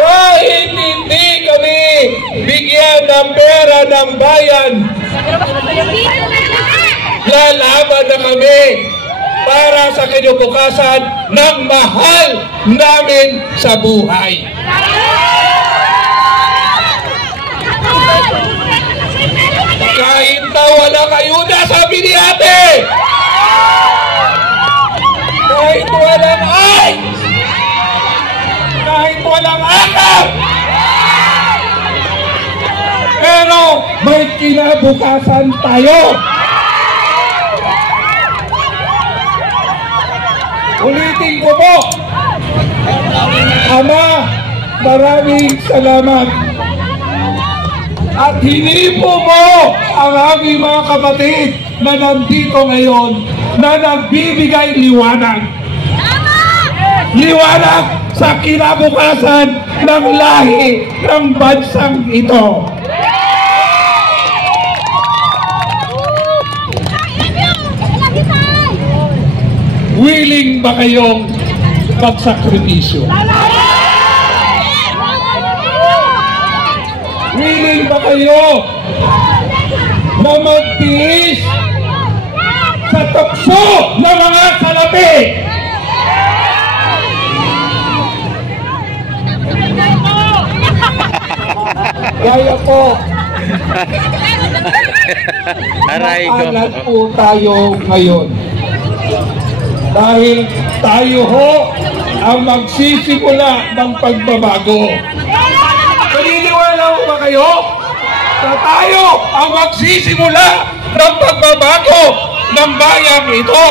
Kahit hindi kami bigyan ng pera ng bayan, lalaban na kami para sa kinabukasan ng mahal namin sa buhay. Kahit na walang ayuda, sabi ni ate, kahit walang kahit walang akap, pero may kinabukasan tayo. Ulitin ko po, Ama, maraming salamat. At hinipo mo ang aming mga kapatid na nandito ngayon na nagbibigay liwanag. Liwanag sa kinabukasan ng lahi ng bansang ito. Willing ba kayong magsakripisyo? Willing ba kayo na magtiis sa tukso ng mga salapi? Kaya po, mag-alat po tayo ngayon. Dahil tayo ho ang magsisimula ng pagbabago. Naniniwala mo ba kayo na tayo ang magsisimula ng pagbabago ng bayang ito?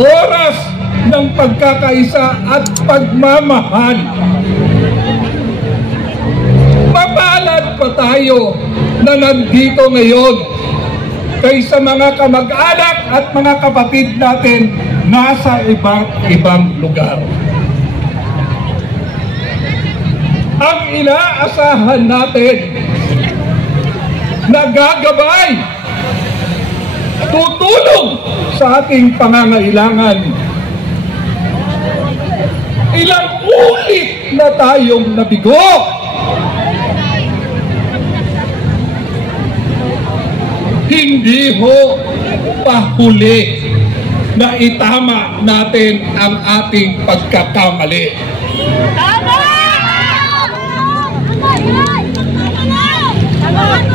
Oras ng pagkakaisa at pagmamahal. Mapalad pa tayo na nandito ngayon kaysa mga kamag-anak at mga kapatid natin nasa ibang lugar. Ang inaasahan natin na gagabay, tutulong sa ating pangangailangan. Ilang ulit na tayong nabigo. Hindi ho pahuli na itama natin ang ating pagkakamali.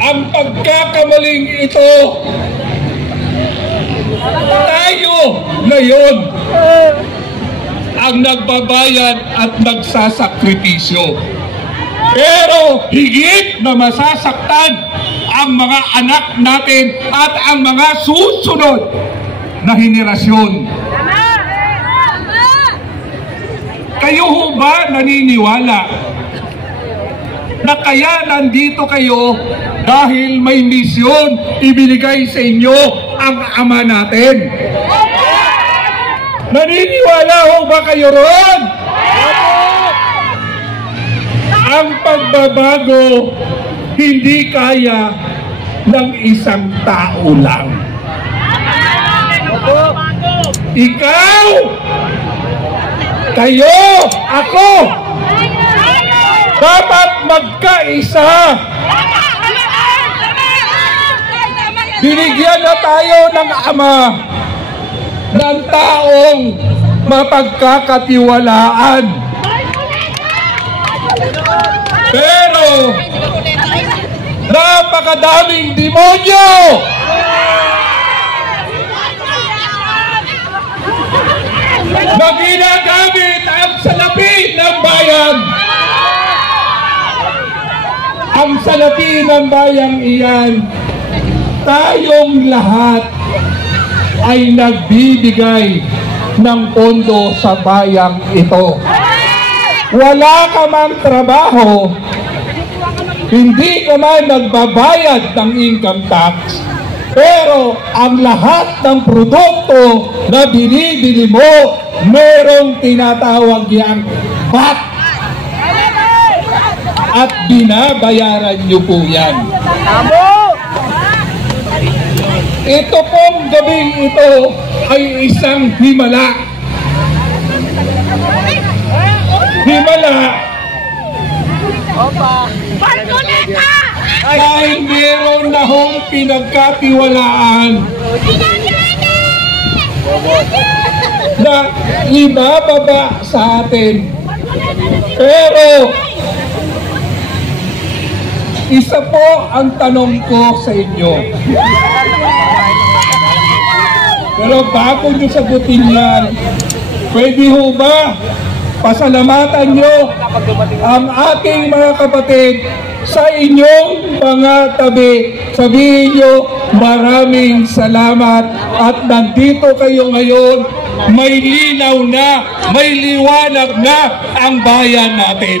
Ang pagkakamaling ito, tayo ngayon ang nagbabayad at nagsasakripisyo. Pero higit na masasaktan ang mga anak natin at ang mga susunod na henerasyon. Kayo ho ba naniniwala na kaya nandito kayo dahil may misyon ibinigay sa inyo ang Ama natin? Naniniwala ho ba kayo ron? Ang pagbabago hindi kaya ng isang tao lang. Ikaw, kayo, ako, dapat magkaisa. Binigyan na tayo ng Ama ng taong mapagkakatiwalaan. Pero napakadaming demonyo na ginagamit ang salapi ng bayan. Ang salapi ng bayang iyan, tayong lahat ay nagbibigay ng pondo sa bayang ito. Wala ka mang trabaho, hindi ka man nagbabayad ng income tax, Pero ang lahat ng produkto na binibili mo, merong tinatawag yang VAT. At binabayaran nyo po yan. Ito pong gabing ito ay isang himala. Himala. Dahil meron na hong pinagkatiwalaan na ibababa sa atin. Pero isa po ang tanong ko sa inyo. Pero bago nyo sagutin yan, pwede ho ba pasalamatan nyo ang aking mga kapatid sa inyong mga tabi? Sabihin nyo, maraming salamat at nandito kayo ngayon. May linaw na, may liwanag na ang bayan natin.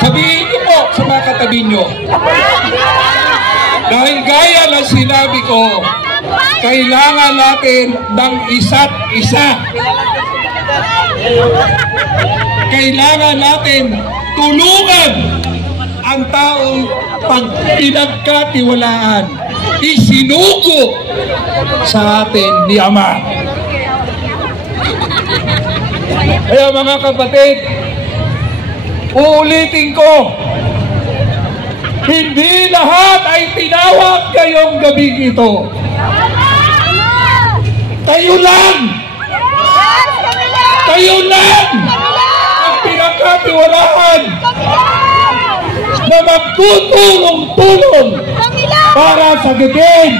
Sabihin nyo po sa mga katabi nyo. Dahil gaya ng sinabi ko, kailangan natin ng isa't isa. Kailangan natin tulungan ang taong pagpinagkatiwalaan, isinugo sa atin ni Ama. Kaya mga kapatid, uulitin ko, hindi lahat ay tinawag kayong gabing ito. Kayo lang! Kayo lang! Ang pinagkatiwalaan na magtutulong-tulong para sagutin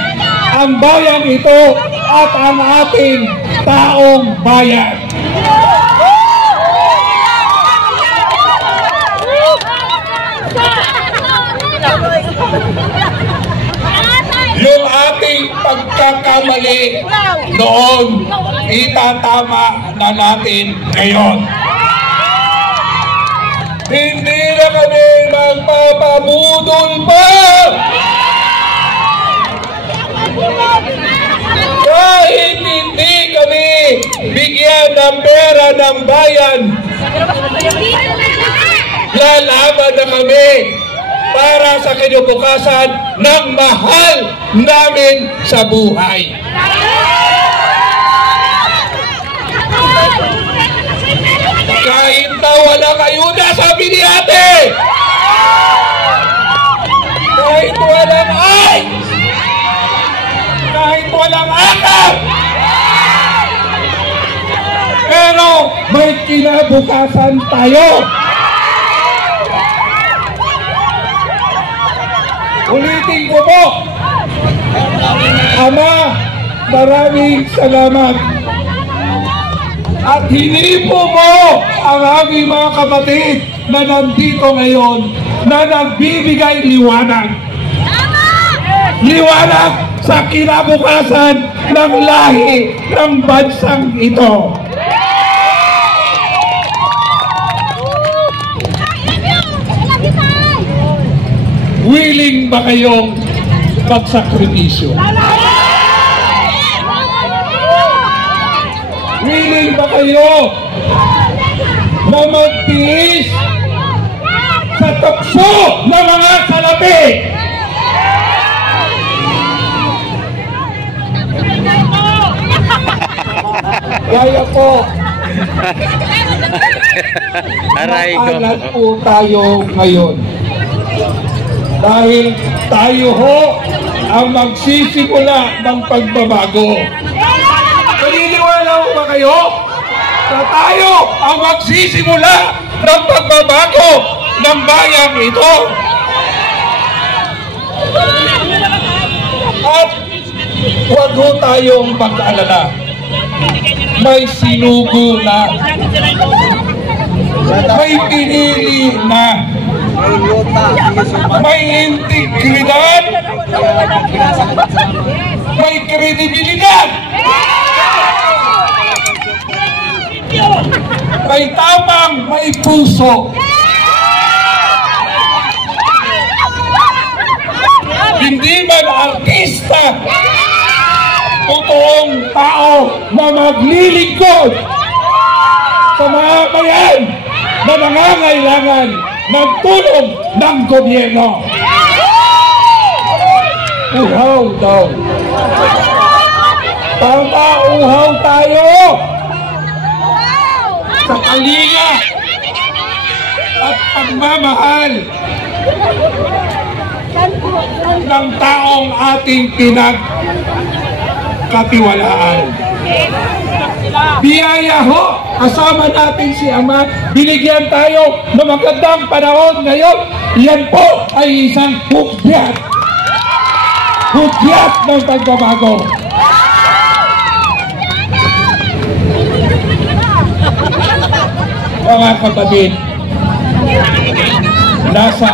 ang bayan ito at ang ating taong bayan. Yung ating pagkakamali noon, itatama na natin ngayon. Hindi na kami magpapabudol pa! Kahit hindi kami bigyan ng pera ng bayan, lalaban na kami para sa kinabukasan ng mahal namin sa buhay. Kahit na walang ayuda, sabi ni ate, kahit walang kahit walang akar, pero may kinabukasan tayo. Ulitin ko po, Ama, maraming salamat. At hinipo mo ang aming mga kapatid na nandito ngayon na nagbibigay liwanag. Liwanag sa kinabukasan ng lahi ng bansang ito. Willing ba kayong magsakripisyo? Willing ba kayo na magtiis sa tukso ng mga salapi? Kaya po, mag-alat po tayo ngayon. Dahil tayo ho ang magsisimula ng pagbabago. Naniniwala mo ba kayo na tayo ang magsisimula ng pagbabago ng bayan ito? At huwag ho tayong mag-alala. May sinugo na, may pinili na, may integridad, may kredibilidad, may tapang, may puso. hindi man artista, totoong tao na maglilingkod sa mga bayan na nangangailangan ng tulong ng gobyerno. Uhaw daw. Tama, uhaw tayo sa kalinga at pagmamahal ng taong ating pinagkatiwalaan. Biyaya ho, kasama natin si Ama, binigyan tayo ng magandang panahon ngayon. Yan po ay isang hudyat. Hudyat ng pagbabago. Mga kapatid, nasa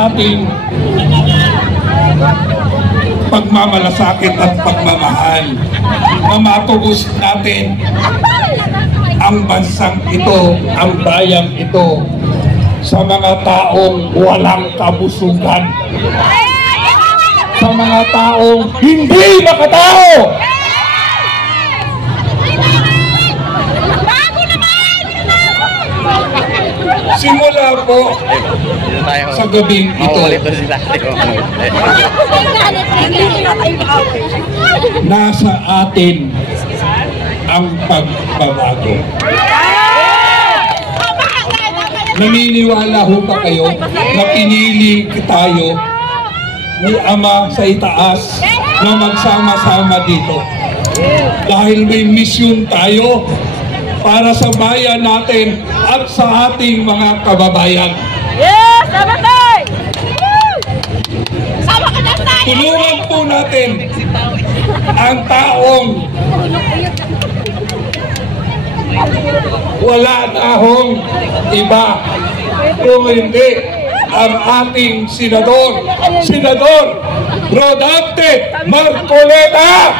atin pagmamalasakit at pagmamahal na matubos natin ang bansang ito, ang bayang ito sa mga taong walang kabusugan, sa mga taong hindi makatao. Simula po sa gabing ito, nasa atin ang pagbabago. Naniniwala ho ba kayo na pinili tayo ni Ama sa itaas na magsama-sama dito? Dahil may misyon tayo para sa bayan natin at sa ating mga kababayan. Yes! Sama tayo! Sama ka na tayo! Tulungan po natin ang taong wala na hong iba kung hindi ang ating Senador Rodante Marcoleta.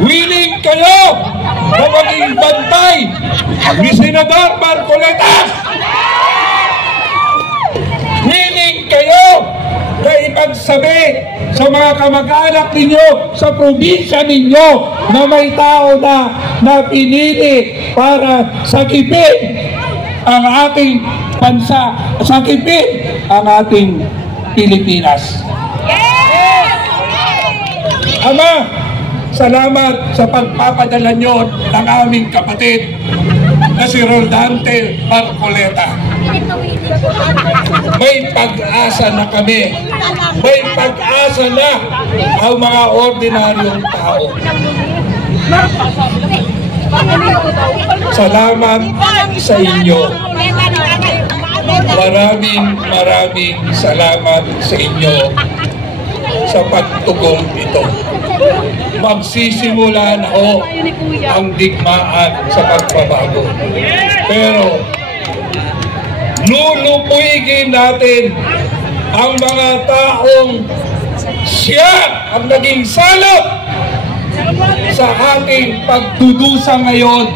Willing kayo na maging bantay ni Senador Marcoleta? Willing kayo na ipagsabi sa mga kamag-anak ninyo sa probinsya ninyo na may tao na pinili para sakipin ang ating bansa, sakipin ang ating Pilipinas? Ama, salamat sa pagpapadala nyo ng aming kapatid na si Rodante Marcoleta. May pag-asa na kami. May pag-asa na ang mga ordinaryong tao. Salamat sa inyo. Maraming salamat sa inyo sa pagtugong ito. Magsisimula na ho ang digmaan sa pagbabago. Pero lulupuigin natin ang mga taong siya ang naging salot sa ating pagdudusa ngayon.